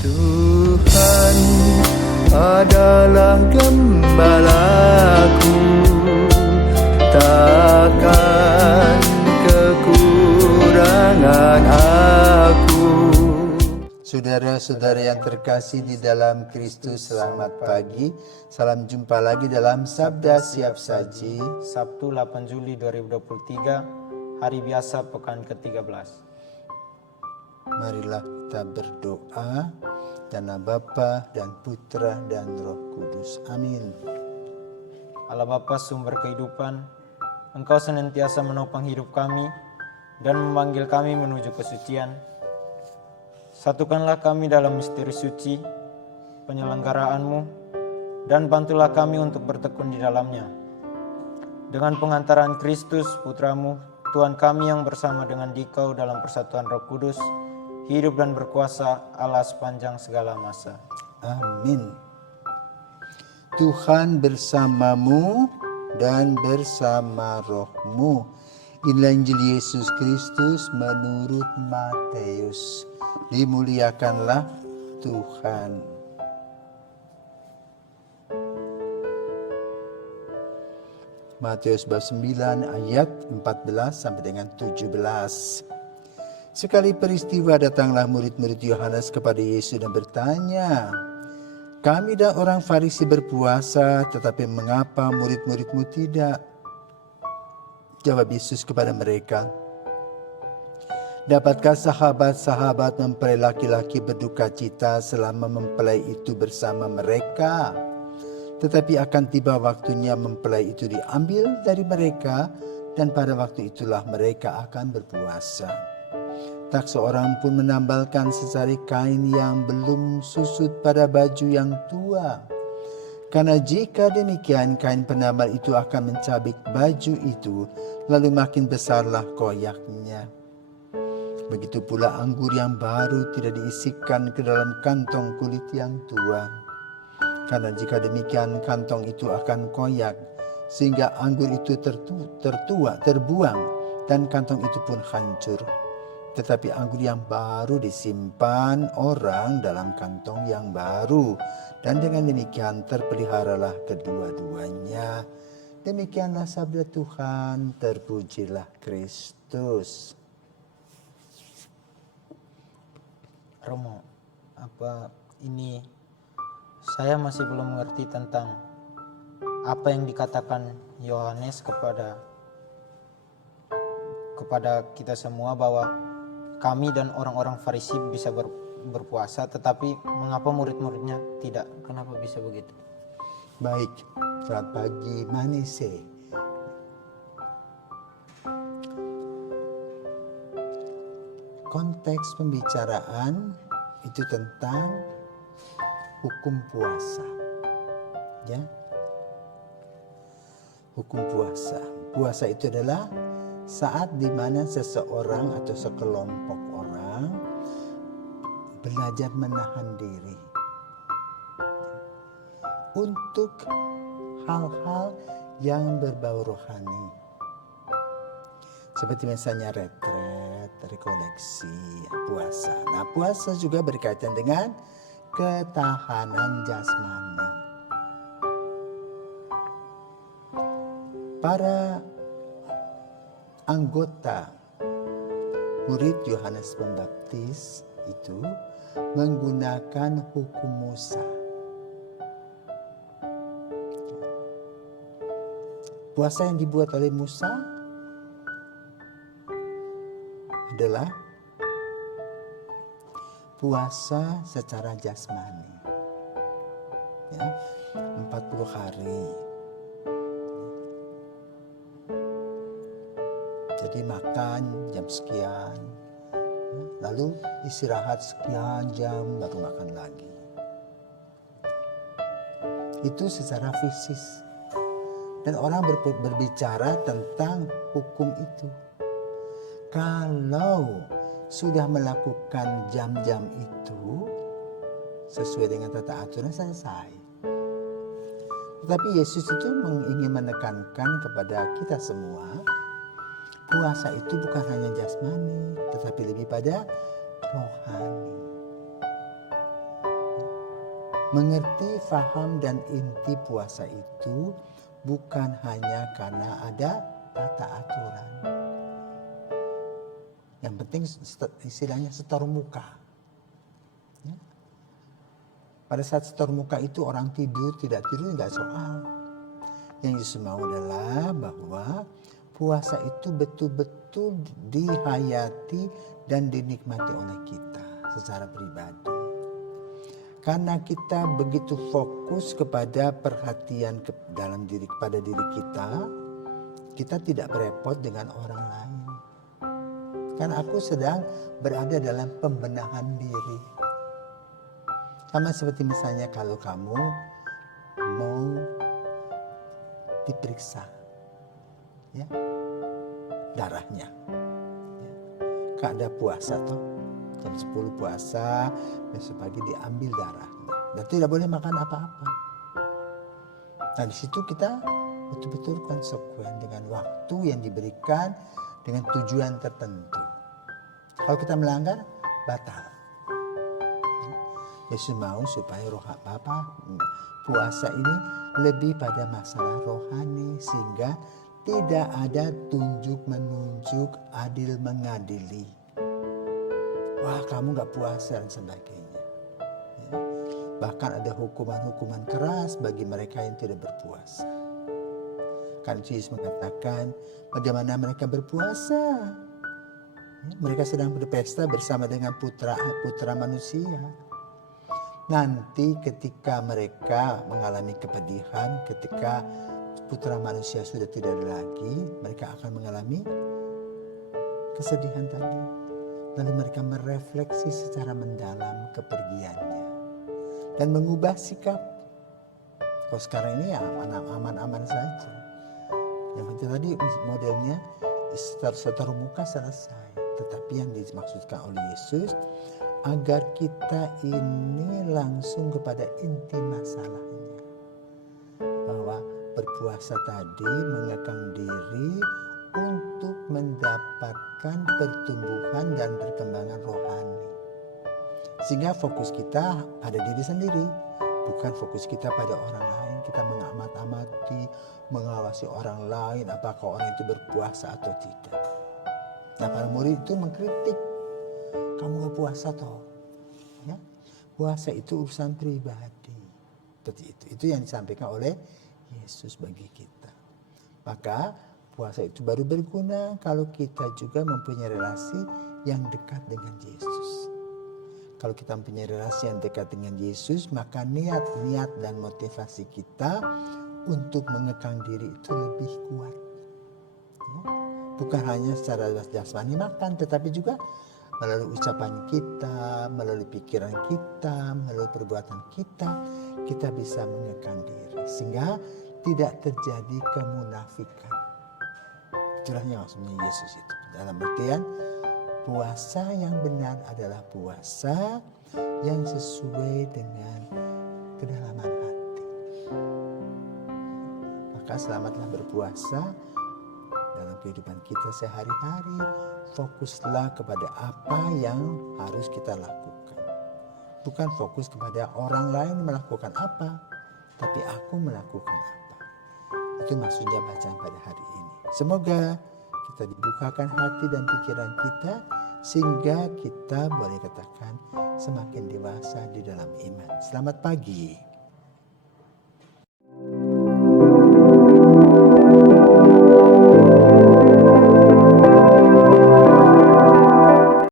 Tuhan adalah gembalaku, takkan kekurangan aku. Saudara-saudara yang terkasih di dalam Kristus, selamat pagi. Salam jumpa lagi dalam Sabda Siap Saji. Sabtu 8 Juli 2023, hari biasa pekan ke-13. Marilah kita berdoa. Nama Bapa dan Putra dan Roh Kudus. Amin. Allah Bapa sumber kehidupan, Engkau senantiasa menopang hidup kami dan memanggil kami menuju kesucian. Satukanlah kami dalam misteri suci penyelenggaraanmu dan bantulah kami untuk bertekun di dalamnya. Dengan pengantaran Kristus Putramu, Tuhan kami yang bersama dengan Dikau dalam persatuan Roh Kudus, hidup dan berkuasa Allah sepanjang segala masa. Amin. Tuhan bersamamu dan bersama rohmu. Inilah Injil Yesus Kristus menurut Matius. Dimuliakanlah Tuhan. Matius bab 9 ayat 14 sampai dengan 17. Sekali peristiwa datanglah murid-murid Yohanes kepada Yesus dan bertanya, "Kami dan orang Farisi berpuasa, tetapi mengapa murid-muridmu tidak?" Jawab Yesus kepada mereka, "Dapatkah sahabat-sahabat mempelai laki-laki berduka cita selama mempelai itu bersama mereka? Tetapi akan tiba waktunya mempelai itu diambil dari mereka, dan pada waktu itulah mereka akan berpuasa. Tak seorang pun menambalkan secari kain yang belum susut pada baju yang tua. Karena jika demikian, kain penambal itu akan mencabik baju itu, lalu makin besarlah koyaknya. Begitu pula anggur yang baru tidak diisikan ke dalam kantong kulit yang tua. Karena jika demikian, kantong itu akan koyak, sehingga anggur itu terbuang, dan kantong itu pun hancur. Tetapi anggur yang baru disimpan orang dalam kantong yang baru, dan dengan demikian terpeliharalah kedua-duanya." Demikianlah sabda Tuhan, terpujilah Kristus. Romo, saya masih belum mengerti tentang apa yang dikatakan Yohanes kepada kita semua, bahwa kami dan orang-orang Farisi bisa berpuasa, tetapi mengapa murid-muridnya tidak? Kenapa bisa begitu? Baik, selamat pagi Manise. Konteks pembicaraan itu tentang hukum puasa. Ya. Hukum puasa. Puasa itu adalah saat di mana seseorang atau sekelompok orang belajar menahan diri untuk hal-hal yang berbau rohani. Seperti misalnya retret, rekoleksi, puasa. Nah, puasa juga berkaitan dengan ketahanan jasmani. Para anggota murid Yohanes Pembaptis itu menggunakan hukum Musa. Puasa yang dibuat oleh Musa adalah puasa secara jasmani. Ya, 40 hari. Jadi makan jam sekian, lalu istirahat sekian jam, baru makan lagi. Itu secara fisik. Dan orang berbicara tentang hukum itu. Kalau sudah melakukan jam-jam itu sesuai dengan tata aturan, selesai. Tetapi Yesus itu ingin menekankan kepada kita semua, puasa itu bukan hanya jasmani, tetapi lebih pada rohani. Mengerti, faham, dan inti puasa itu bukan hanya karena ada tata aturan. Yang penting istilahnya setor muka. Ya. Pada saat setor muka itu orang tidur, tidak tidur nggak soal. Yang Yesus mau adalah bahwa puasa itu betul-betul dihayati dan dinikmati oleh kita secara pribadi. Karena kita begitu fokus kepada perhatian pada diri kita tidak berepot dengan orang lain. Kan aku sedang berada dalam pembenahan diri. Sama seperti misalnya kalau kamu mau diperiksa ya, darahnya. Ya. Kak ada puasa toh, jam 10 puasa, besok pagi diambil darahnya. Dan tidak boleh makan apa-apa. Nah di situ kita betul-betul konsekuen dengan waktu yang diberikan dengan tujuan tertentu. Kalau kita melanggar, batal. Yesus mau supaya puasa ini lebih pada masalah rohani sehingga tidak ada tunjuk menunjuk, adil mengadili. Wah kamu gak puasa dan sebagainya. Ya. Bahkan ada hukuman-hukuman keras bagi mereka yang tidak berpuasa. Karena Yesus mengatakan bagaimana mereka berpuasa. Ya, mereka sedang berpesta bersama dengan putra manusia. Nanti ketika mereka mengalami kepedihan, ketika putra manusia sudah tidak ada lagi, mereka akan mengalami kesedihan tadi. Lalu mereka merefleksi secara mendalam kepergiannya dan mengubah sikap. Kalau sekarang ini ya aman-aman saja. Yang penting tadi modelnya setor muka selesai. Tetapi yang dimaksudkan oleh Yesus agar kita ini langsung kepada inti masalahnya. Bahwa berpuasa tadi mengekang diri untuk mendapatkan pertumbuhan dan perkembangan rohani. Sehingga fokus kita pada diri sendiri, bukan fokus kita pada orang lain. Kita mengamat-amati, mengawasi orang lain apakah orang itu berpuasa atau tidak. Nah para murid itu mengkritik, kamu gak puasa toh? Ya? Puasa itu urusan pribadi. Seperti itu. Itu yang disampaikan oleh Yesus bagi kita. Maka puasa itu baru berguna kalau kita juga mempunyai relasi yang dekat dengan Yesus. Kalau kita mempunyai relasi yang dekat dengan Yesus, maka niat dan motivasi kita untuk mengekang diri itu lebih kuat. Ya? Bukan hanya secara jasmani makan, tetapi juga melalui ucapan kita, melalui pikiran kita, melalui perbuatan kita bisa mengekang diri. Sehingga tidak terjadi kemunafikan. Itulah yang maksudnya Yesus itu. Dalam artian puasa yang benar adalah puasa yang sesuai dengan kedalaman hati. Maka selamatlah berpuasa dalam kehidupan kita sehari-hari. Fokuslah kepada apa yang harus kita lakukan. Bukan fokus kepada orang lain melakukan apa, tapi aku melakukan apa. Itu maksudnya bacaan pada hari ini. Semoga kita dibukakan hati dan pikiran kita sehingga kita boleh katakan semakin dewasa di dalam iman. Selamat pagi.